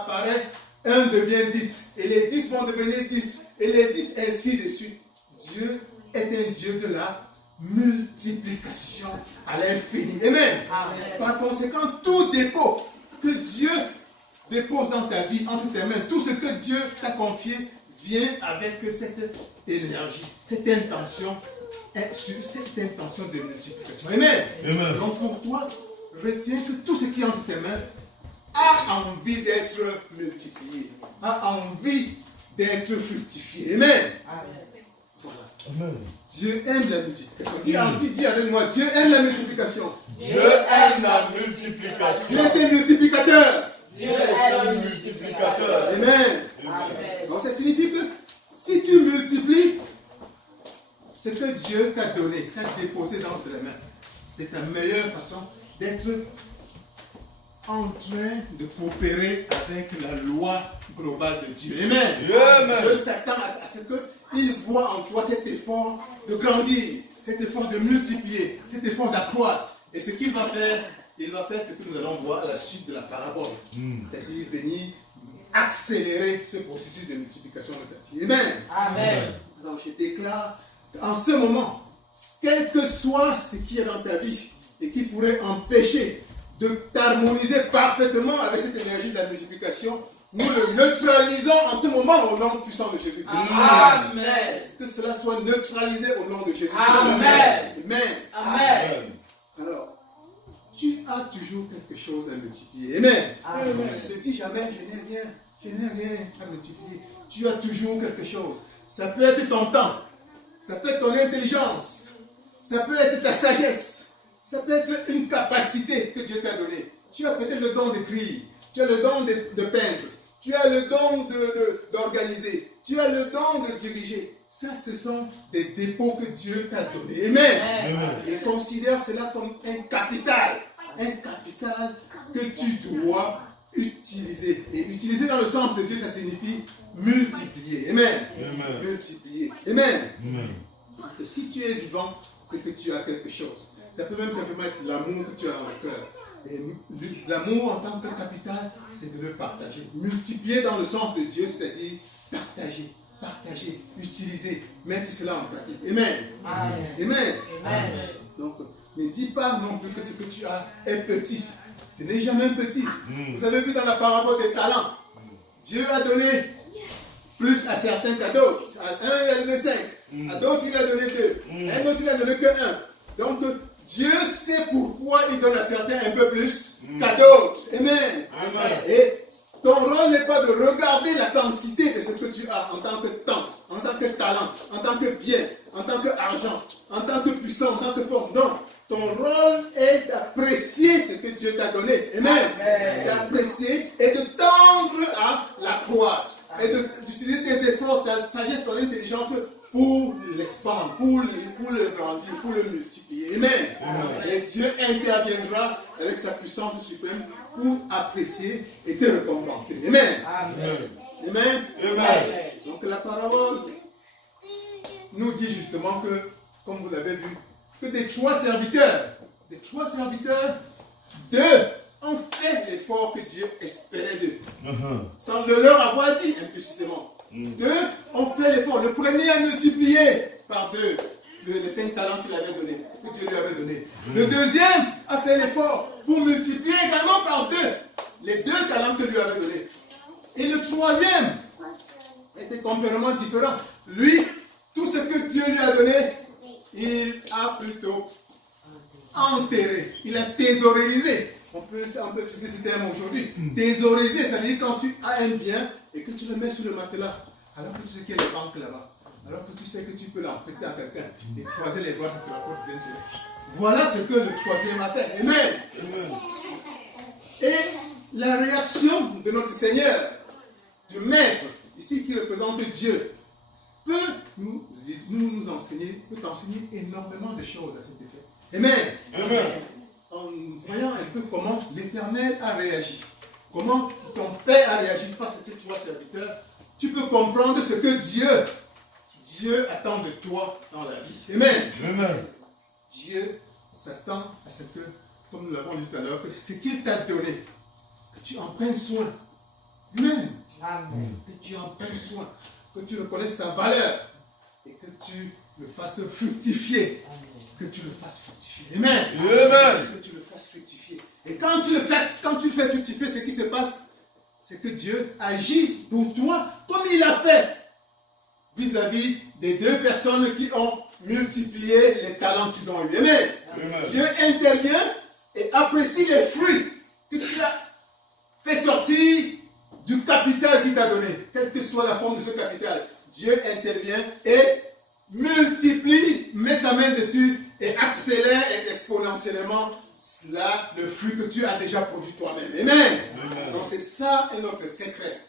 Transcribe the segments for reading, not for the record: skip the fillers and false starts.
apparaît, 1 devient 10. Et les 10 vont devenir 10. Et les 10, ainsi de suite. Dieu est un Dieu de la multiplication à l'infini. Amen. Amen. Par conséquent, tout dépôt que Dieu dépose dans ta vie, entre tes mains, tout ce que Dieu t'a confié, vient avec cette énergie, cette intention de multiplication. Amen. Amen. Donc pour toi, retiens que tout ce qui est entre tes mains a envie d'être multiplié, a envie d'être fructifié. Amen. Amen. Voilà. Amen. Dieu aime la multiplication. Dis avec moi, Dieu aime la multiplication. Dieu aime la multiplication. Dieu est un multiplicateur. Dieu est un multiplicateur. Amen. Amen. Donc ça signifie que si tu multiplies ce que Dieu t'a donné, t'a déposé dans tes mains, c'est ta meilleure façon d'être en train de coopérer avec la loi globale de Dieu. Amen. Amen. Dieu s'attend à ce qu'il voit en toi cet effort de grandir, cet effort de multiplier, cet effort d'accroître. Et ce qu'il va faire, il va faire ce que nous allons voir à la suite de la parabole. C'est-à-dire venir accélérer ce processus de multiplication de ta vie. Amen. Amen. Alors je déclare qu'en ce moment, quel que soit ce qui est dans ta vie et qui pourrait empêcher de t'harmoniser parfaitement avec cette énergie de la multiplication, nous le neutralisons en ce moment au nom puissant de Jésus-Christ. Amen. Que cela soit neutralisé au nom de Jésus-Christ. Amen. Amen. Amen. Alors, tu as toujours quelque chose à multiplier. Amen. Amen. Ne dis jamais, je n'ai rien à multiplier. Tu as toujours quelque chose. Ça peut être ton temps, ça peut être ton intelligence, ça peut être ta sagesse. Ça peut être une capacité que Dieu t'a donnée. Tu as peut-être le don d'écrire, tu as le don de peindre, tu as le don d'organiser, tu as le don de diriger. Ça, ce sont des dépôts que Dieu t'a donnés. Amen. Amen. Et considère cela comme un capital que tu dois utiliser. Et utiliser dans le sens de Dieu, ça signifie multiplier. Amen. Amen. Multiplier. Amen. Amen. Et si tu es vivant, c'est que tu as quelque chose. Ça peut même simplement être l'amour que tu as dans le cœur. Et l'amour en tant que capital, c'est de le partager. Multiplier dans le sens de Dieu, c'est-à-dire partager, utiliser, mettre cela en pratique. Amen. Amen. Amen. Amen. Donc, ne dis pas non plus que ce que tu as est petit. Ce n'est jamais petit. Vous avez vu dans la parabole des talents, Dieu a donné plus à certains qu'à d'autres. À un, il a donné 5. À d'autres, il a donné 2. À d'autres, il a donné que 1. Donc, Dieu sait pourquoi il donne à certains un peu plus qu'à d'autres. Amen. Amen. Et ton rôle n'est pas de regarder la quantité de ce que tu as en tant que temps, en tant que talent, en tant que bien, en tant qu'argent, en tant que puissance, en tant que force. Non. Ton rôle est d'apprécier ce que Dieu t'a donné. Amen. D'apprécier et de tendre à l'accroître. Et d'utiliser tes efforts, ta sagesse, ton intelligence pour l'expandre, pour le grandir, pour le multiplier. Amen. Amen. Et Dieu interviendra avec sa puissance suprême pour apprécier et te récompenser. Amen. Amen. Amen. Amen. Donc la parabole nous dit justement que, comme vous l'avez vu, que des 3 serviteurs, deux ont fait l'effort que Dieu espérait d'eux, sans le leur avoir dit implicitement. 2 ont fait l'effort. Le premier a multiplié par 2 les 5 talents qu'il avait donnés, que Dieu lui avait donnés. Le deuxième a fait l'effort pour multiplier également par 2 les 2 talents que lui avait donnés. Et le troisième était complètement différent. Lui, tout ce que Dieu lui a donné, il a plutôt enterré. Il a thésaurisé. On peut utiliser ce terme aujourd'hui. Thésaurisé, c'est-à-dire quand tu as un bien et que tu le mets sur le matelas, alors que tu sais qu'il y a des banques là-bas, alors que tu sais que tu peux l'emprunter à quelqu'un et croiser les bras pour te rapporter des intérêts. Voilà ce que le troisième a fait. Amen. Amen. Et la réaction de notre Seigneur, du Maître, ici qui représente Dieu, peut nous enseigner, peut enseigner énormément de choses à cet effet. Amen. Amen. En voyant un peu comment l'Éternel a réagi, comment ton Père a réagi face à ces 3 serviteurs, tu peux comprendre ce que Dieu attend de toi dans la vie. Amen. Amen. Dieu s'attend à ce que, comme nous l'avons dit tout à l'heure, que ce qu'il t'a donné, que tu en prennes soin, Amen. Amen. Que tu en prennes soin, que tu reconnaisses sa valeur et que tu le fasses fructifier. Que tu le fasses fructifier. Amen. Amen. Que tu le fasses fructifier. Et quand tu le fais fructifier, ce qui se passe, c'est que Dieu agit pour toi comme il a fait vis-à-vis des deux personnes qui ont multiplié les talents qu'ils ont eu. Amen. Amen. Dieu intervient et apprécie les fruits que tu as fait sortir du capital qu'il t'a donné. Quelle que soit la forme de ce capital, Dieu intervient et multiplie, met sa main dessus et accélère exponentiellement le fruit que tu as déjà produit toi-même. Amen. Amen. Donc c'est ça notre secret.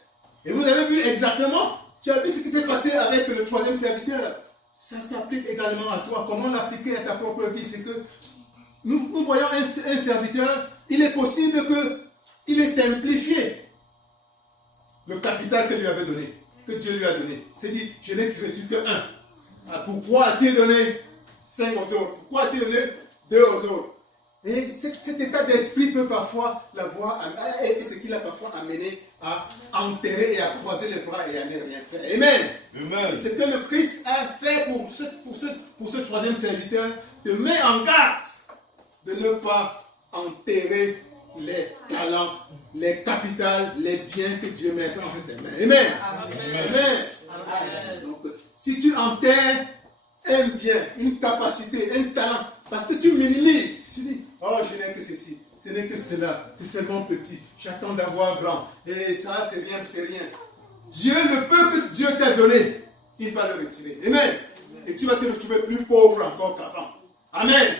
Et vous avez vu exactement, tu as vu ce qui s'est passé avec le troisième serviteur. Ça s'applique également à toi. Comment l'appliquer à ta propre vie? C'est que nous voyons un serviteur, il est possible qu'il ait simplifié le capital que lui avait donné, que Dieu lui a donné. C'est dit, je n'ai reçu que un. Ah, pourquoi as-tu donné 5 aux autres? Pourquoi as-tu donné 2 aux autres? Et cet état d'esprit peut parfois l'avoir, et ce qu'il a parfois amené à enterrer et à croiser les bras et à ne rien faire. Amen. Amen. Ce que le Christ a fait pour ce troisième serviteur te met en garde de ne pas enterrer les talents, les capitales, les biens que Dieu met entre tes mains. Amen. Amen. Amen. Amen. Donc, si tu enterres un bien, une capacité, un talent, parce que tu minimises, tu dis, oh, je n'ai que ceci, ce n'est que cela, c'est seulement petit, j'attends d'avoir grand, et ça, c'est rien, c'est rien. Dieu, le peu que Dieu t'a donné, il va le retirer. Amen. Et tu vas te retrouver plus pauvre encore qu'avant. Amen.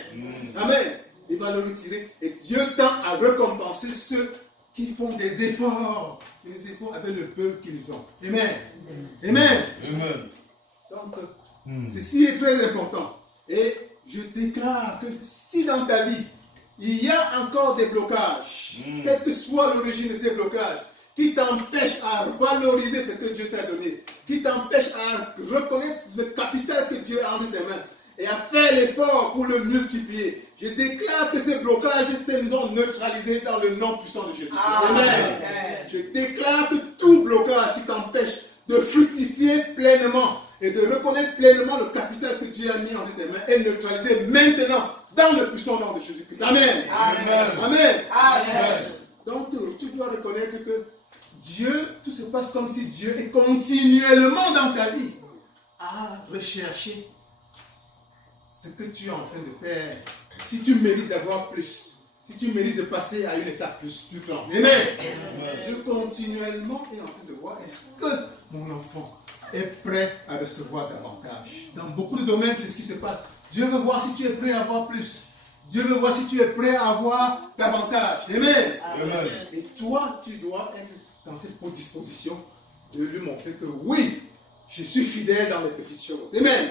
Amen. Il va le retirer. Et Dieu tend à récompenser ceux qui font des efforts avec le peu qu'ils ont. Amen. Amen. Amen. Donc, ceci est très important. Et je déclare que si dans ta vie, il y a encore des blocages, quelle que soit l'origine de ces blocages, qui t'empêchent à valoriser ce que Dieu t'a donné, qui t'empêchent à reconnaître le capital que Dieu a entre tes mains et à faire l'effort pour le multiplier, je déclare que ces blocages sont neutralisés dans le nom puissant de Jésus. Amen. Je déclare que tout blocage qui t'empêche de fructifier pleinement et de reconnaître pleinement le capital que Dieu a mis entre tes mains est neutralisé maintenant dans le puissant nom de Jésus-Christ. Amen. Amen. Amen. Amen. Donc tu dois reconnaître que Dieu, tout se passe comme si Dieu est continuellement dans ta vie à rechercher ce que tu es en train de faire. Si tu mérites d'avoir plus, si tu mérites de passer à une étape plus grande. Amen. Dieu continuellement est en train de voir, est-ce que mon enfant est prêt à recevoir davantage? Dans beaucoup de domaines, c'est ce qui se passe. Dieu veut voir si tu es prêt à avoir plus. Dieu veut voir si tu es prêt à avoir davantage. Amen. Amen. Et toi, tu dois être dans cette disposition de lui montrer que oui, je suis fidèle dans les petites choses. Amen.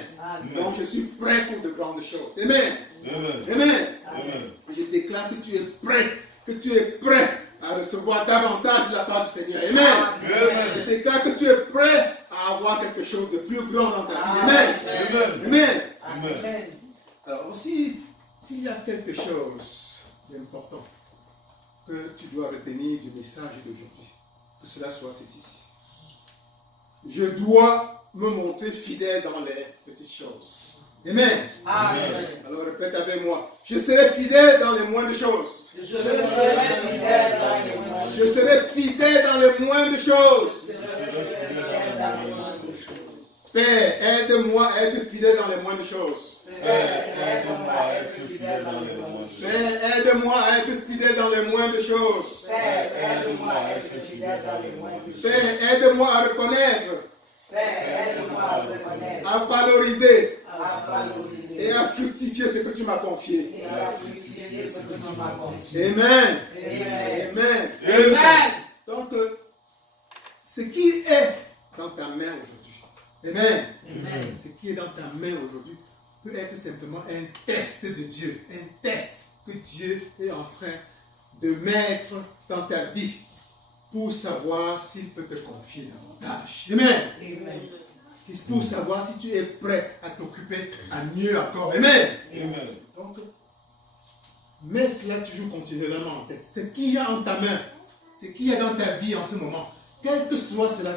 Donc je suis prêt pour de grandes choses. Amen. Amen. Amen. Amen. Je déclare que tu es prêt à recevoir davantage de la part du Seigneur. Amen. Amen. Je déclare que tu es prêt à avoir quelque chose de plus grand dans ta vie. Amen. Amen. Amen. Amen. Alors aussi, s'il y a quelque chose d'important que tu dois retenir du message d'aujourd'hui, que cela soit ceci. Je dois me montrer fidèle dans les petites choses. Amen. Amen. Alors répète avec moi. Je serai fidèle dans les moindres choses. Je serai fidèle dans les moindres Je serai fidèle dans les moindres choses. Père, aide-moi à être fidèle dans les moindres choses. Père, aide-moi à être fidèle dans les moindres choses. Père, aide-moi à être fidèle dans les moindres choses. Père, aide-moi à être fidèle dans les moindres choses. Père, aide-moi à reconnaître, Père, aide-moi à reconnaître, à valoriser à valoriser et à fructifier ce que tu m'as confié. et à fructifier ce que tu m'as confié. Amen. Amen. Amen. Amen. Donc, ce qui est dans ta main aujourd'hui, Amen. Ce qui est dans ta main aujourd'hui peut être simplement un test de Dieu, un test que Dieu est en train de mettre dans ta vie pour savoir s'il peut te confier davantage. Amen. Amen. Pour savoir si tu es prêt à t'occuper à mieux encore. Amen. Amen. Donc, mets cela toujours continuellement en tête. Ce qu'il y a en ta main, ce qu'il y a dans ta vie en ce moment, quel que soit cela,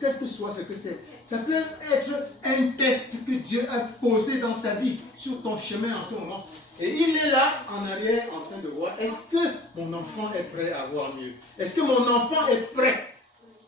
quel que soit ce que c'est, ça peut être un test que Dieu a posé dans ta vie, sur ton chemin en ce moment. Et il est là, en arrière, en train de voir, est-ce que mon enfant est prêt à avoir mieux? Est-ce que mon enfant est prêt?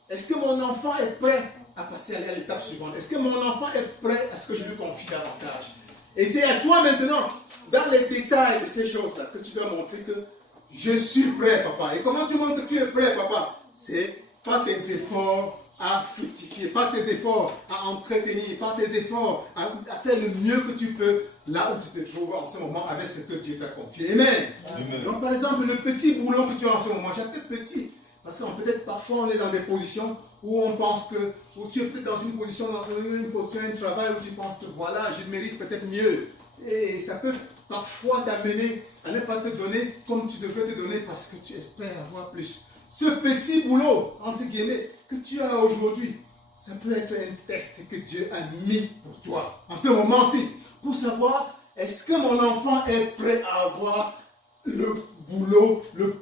Est-ce que mon enfant est prêt à passer à l'étape suivante? Est-ce que mon enfant est prêt à ce que je lui confie davantage? Et c'est à toi maintenant, dans les détails de ces choses-là, que tu dois montrer que je suis prêt, papa. Et comment tu montres que tu es prêt, papa? C'est par tes efforts à fructifier, par tes efforts à entretenir, par tes efforts à faire le mieux que tu peux là où tu te trouves en ce moment avec ce que Dieu t'a confié. Amen. Amen. Donc par exemple, le petit boulot que tu as en ce moment, j'appelle petit, parce que peut-être parfois on est dans des positions où on pense que, où tu es peut-être dans une position, un travail où tu penses que voilà, je mérite peut-être mieux. Et ça peut parfois t'amener à ne pas te donner comme tu devrais te donner parce que tu espères avoir plus. Ce petit boulot, entre guillemets, que tu as aujourd'hui, ça peut être un test que Dieu a mis pour toi. En ce moment-ci, pour savoir, est-ce que mon enfant est prêt à avoir le boulot, le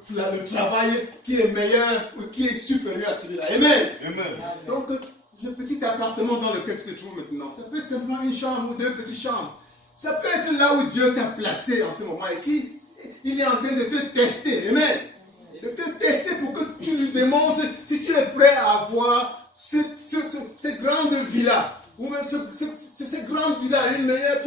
travail qui est meilleur ou qui est supérieur à celui-là. Amen. Amen. Donc, le petit appartement dans lequel tu te trouves maintenant, ça peut être simplement une chambre ou deux petites chambres. Ça peut être là où Dieu t'a placé en ce moment et qu'il est en train de te tester. Amen. De te tester pour que tu lui démontres si tu es prêt à avoir cette grande villa, ou même cette grande villa, une meilleure,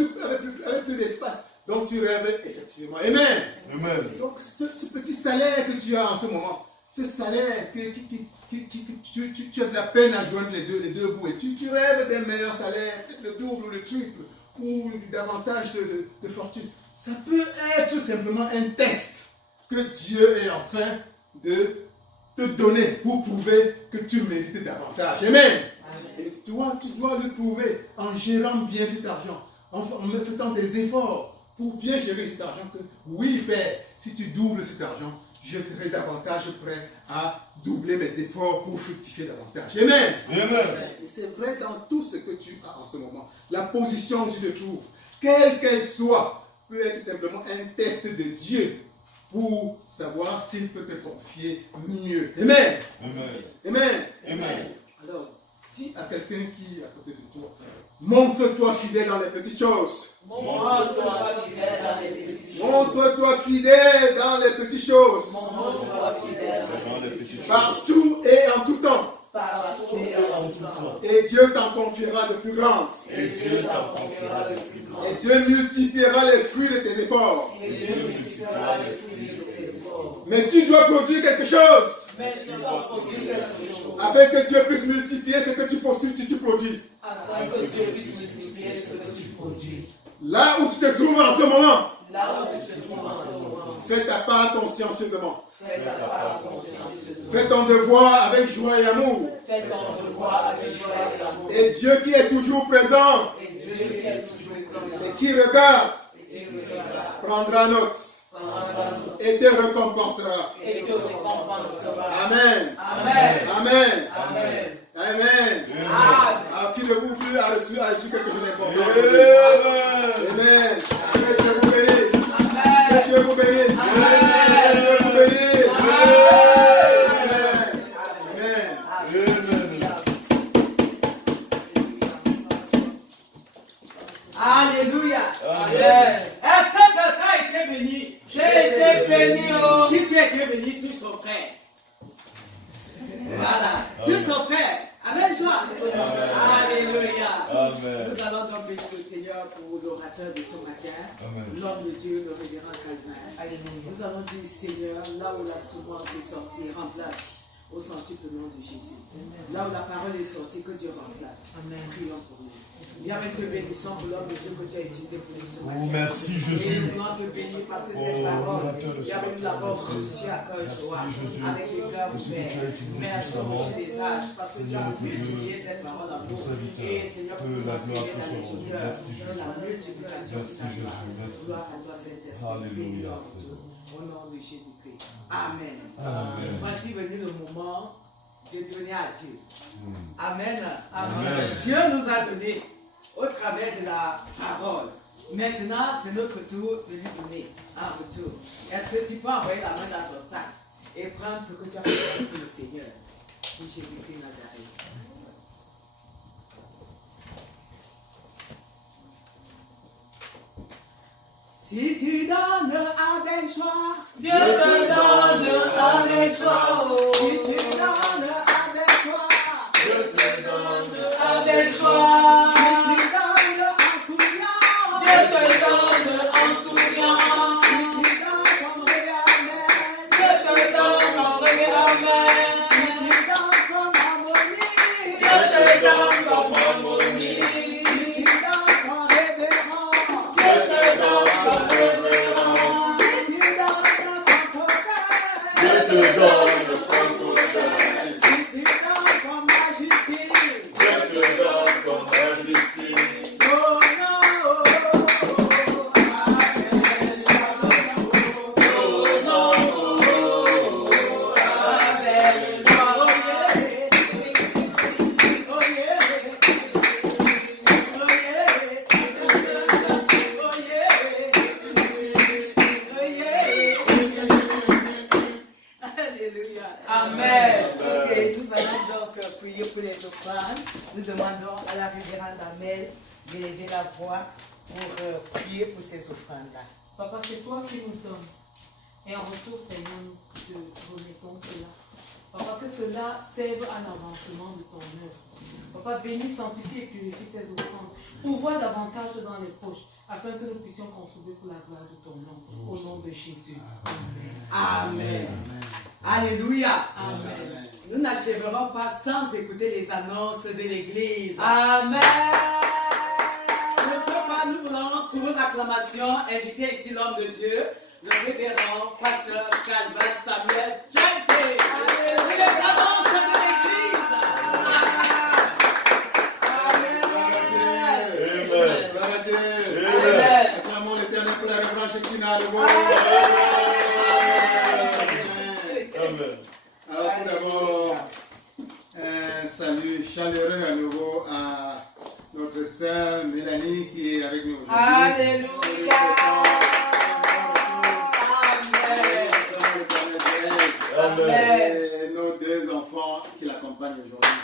avec plus d'espace. Donc tu rêves effectivement. Amen. Amen. Donc ce petit salaire que tu as en ce moment, ce salaire que tu as de la peine à joindre les deux bouts, et tu rêves d'un meilleur salaire, peut-être le double ou le triple, ou davantage de fortune. Ça peut être simplement un test que Dieu est en train de te donner pour prouver que tu mérites davantage. Amen. Amen. Et toi, tu dois le prouver en gérant bien cet argent, en faisant des efforts pour bien gérer cet argent. Que oui, Père, si tu doubles cet argent, je serai davantage prêt à doubler mes efforts pour fructifier davantage. Amen. Amen. Et c'est vrai dans tout ce que tu as en ce moment. La position où tu te trouves, quelle qu'elle soit, peut être simplement un test de Dieu pour savoir s'il peut te confier mieux. Amen. Amen. Amen. Amen. Alors, dis à quelqu'un qui est à côté de toi, montre-toi fidèle dans les petites choses. Montre-toi fidèle dans les petites choses. Montre-toi fidèle dans les petites choses. Montre-toi fidèle dans les petites choses. Partout et en tout temps. Partout et en tout temps. Et Dieu t'en confiera de plus grandes. Et Dieu t'en confiera de plus grandes. Et Dieu multipliera les fruits de tes efforts. Et Dieu multipliera les fruits de tes efforts. Mais tu dois produire quelque chose. Mais tu dois produire quelque chose. Afin que Dieu puisse multiplier ce que tu produis. Afin que Dieu puisse multiplier ce que tu produis. Là où tu te trouves en ce moment. Là où tu te trouves en ce moment. Fais ta part consciencieusement. Fais ton devoir avec joie et amour. Fais ton devoir avec joie et amour. Et Dieu qui est toujours présent. Et qui regarde. Prendra note. Et te récompensera. Amen. Amen. Amen. Amen. Amen. Alors qui de vous deux a reçu quelque chose d'important? Amen. Que Dieu vous bénisse. Que Dieu vous bénisse. Alléluia. Amen. Est-ce que quelqu'un a été béni? J'ai été béni. Si tu as été béni, touche ton frère. Voilà. Touche ton frère. Amen, joie. Alléluia. Amen. Nous allons donc bénir le Seigneur pour l'orateur de ce matin, l'homme de Dieu, le révérend Calvin. Nous allons dire, Seigneur, là où la semence est sortie, remplace au centuple nom de Jésus. Là où la parole est sortie, que Dieu remplace. Prions pour nous. Bien, mais te bénissons pour l'homme de Dieu que tu as utilisé pour nous ce matin. Merci Jésus. Et nous voulons te bénir parce que cette parole, bien, nous l'avons reçue à cœur joie, avec les cœurs ouverts. Merci au rocher des âges, parce que tu as multiplié cette parole en nous. Et Seigneur, pour nous entraîner dans les cœurs, la multiplication de ta gloire. Gloire à toi, Saint-Esprit. Bénis-nous au nom de Jésus-Christ. Amen. Voici venu le moment de donner à Dieu. Amen. Amen. Dieu nous a donné au travers de la parole. Maintenant, c'est notre tour de lui donner un retour. Est-ce que tu peux envoyer la main dans ton sac et prendre ce que tu as fait pour le Seigneur? de Jésus-Christ de Nazareth. Si tu donnes avec joie, Dieu te donne avec joie. si tu donnes avec joie, Dieu te donne avec joie. si tu donnes en souriant, Dieu te donne en souriant. si tu donnes comme regard, Dieu te donne en regard. si tu donnes comme harmonie, Dieu te donne comme harmonie. si tu donnes comme révérence, Dieu te donne comme révérence. si tu donnes comme prophète, Dieu te donne comme conseil. si tu donnes comme majesté, Dieu te donne comme majesté. oh non, Alléluia. Amen. Ok, nous allons donc prier pour les offrandes. Nous demandons à la révérende Amel d'élever la voix pour prier pour ces offrandes-là. Papa, c'est toi qui nous donnes. Et en retour, Seigneur, nous te remettons cela. Papa, que cela serve à l'avancement de ton œuvre. Papa, bénis, sanctifie et purifie ces offrandes. Pour voir davantage dans les poches, afin que nous puissions contribuer pour la gloire de ton nom. Au nom de Jésus. Amen. Alléluia. Amen. Nous n'achèverons pas sans écouter les annonces de l'Église. Amen. Pour ce pas, nous voulons, sous vos acclamations, inviter ici l'homme de Dieu, le révérend pasteur Calvin Samuel Jeanté. Pour les annonces de l'Église. Amen. Gloire à Dieu. Amen. Acclamons l'Éternel pour la révérence Shekinah de vous. Amen. Alors tout d'abord, un salut chaleureux à nouveau à notre sœur Mélanie qui est avec nous aujourd'hui. Alléluia. Amen. Et nos deux enfants qui l'accompagnent aujourd'hui.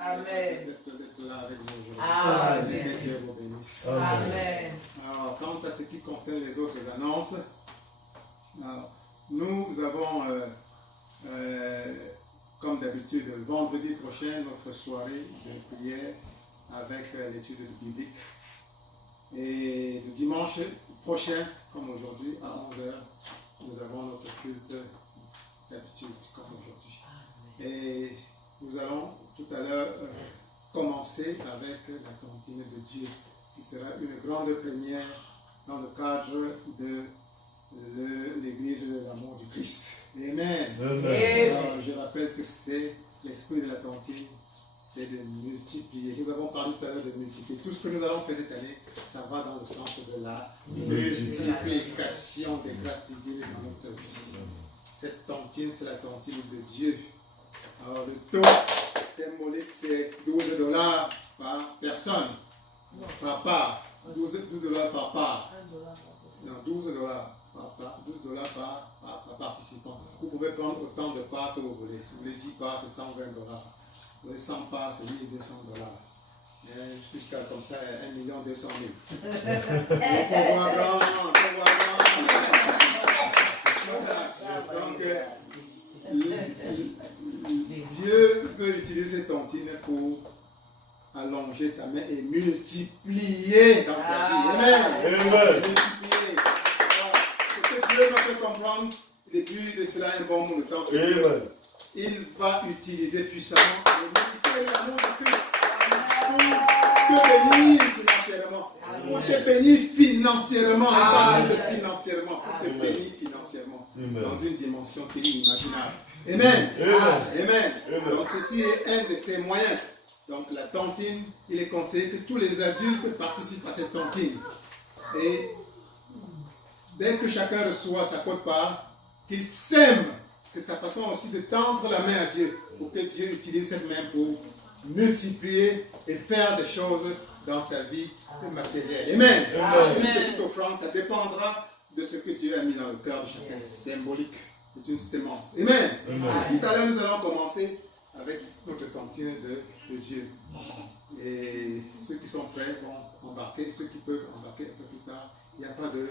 Amen. D'être là avec nous aujourd'hui. Amen. Que Dieu vous bénisse. Amen. Alors, quant à ce qui concerne les autres annonces, nous avons, comme d'habitude, le vendredi prochain, notre soirée de prière avec l'étude biblique. Et le dimanche prochain, comme aujourd'hui, à 11h, nous avons notre culte d'habitude, comme aujourd'hui. Et nous allons tout à l'heure commencer avec la tontine de Dieu, qui sera une grande première dans le cadre de l'Église de l'amour du Christ. Amen. Alors, je rappelle que c'est l'esprit de la tontine, c'est de multiplier. Nous avons parlé tout à l'heure de multiplier. Tout ce que nous allons faire cette année, ça va dans le sens de la multiplication des grâces divines dans notre vie. Cette tontine, c'est la tontine de Dieu. Alors, le taux symbolique, c'est $12 par personne, par part. $12 par part. Non, $12 par participant. Vous pouvez prendre autant de parts que vous voulez. Si vous voulez 10 parts, c'est $120. Vous voulez 100 parts, c'est $1 200. Jusqu'à comme ça, 1 200 000. On voit grand, on voit grand. Donc, Dieu veut utiliser cette tontine pour allonger sa main et multiplier dans ta vie. Amen. Multiplier. Ce que Dieu m'a fait comprendre depuis de cela un bon moment de temps, c'est que il va utiliser puissamment le ministère de l'amour de Christ pour te bénir financièrement. Pour te bénir financièrement. Il parle de financièrement. Pour te bénir financièrement. Dans une dimension qui est inimaginable. Amen. Amen. Donc ceci est un de ses moyens. Donc la tontine, il est conseillé que tous les adultes participent à cette tontine. Et dès que chacun reçoit sa quote-part, qu'il sème. C'est sa façon aussi de tendre la main à Dieu pour que Dieu utilise cette main pour multiplier et faire des choses dans sa vie matérielle. Amen. Une petite offrande, ça dépendra de ce que Dieu a mis dans le cœur de chacun. Symbolique. C'est une sémence. Amen. Amen. Tout à l'heure, nous allons commencer avec notre cantine de Dieu. Et ceux qui sont prêts vont embarquer, ceux qui peuvent embarquer un peu plus tard, il n'y a pas de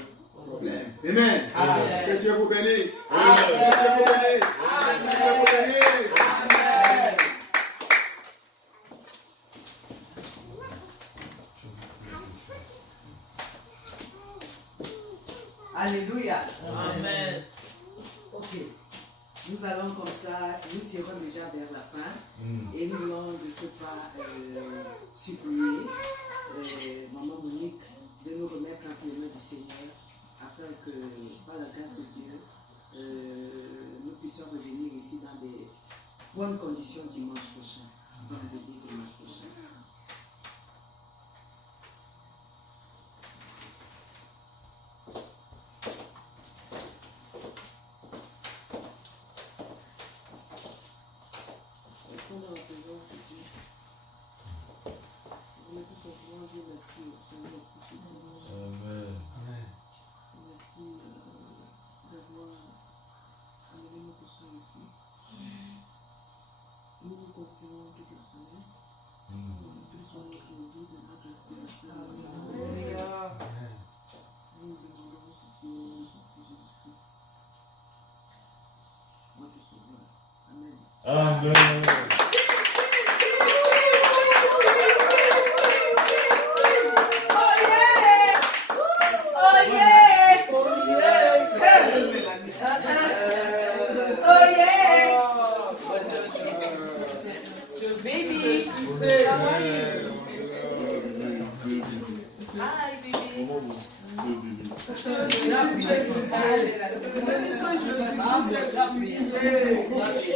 problème. Amen. Amen. Que Dieu vous bénisse. Amen. Que Dieu vous bénisse. Amen. Que Dieu vous bénisse. Amen. Alléluia. Amen. Ok. Nous allons comme ça, nous tirons déjà vers la fin et nous voulons de ce pas supplier Maman Monique de nous remettre entre les mains du Seigneur afin que, par la grâce de Dieu, nous puissions revenir ici dans des bonnes conditions dimanche prochain, vendredi dimanche prochain. Dans la présence de Dieu, on voulait tout simplement dire merci au Seigneur pour ce dimanche. Amen. Merci d'avoir amené notre soeur ici. Nous nous confions toute la semaine. Que soit notre guide et notre inspiration. Nous demandons ceci au nom de son Fils Jésus-Christ, notre Sauveur. Amen. Amen. Amen.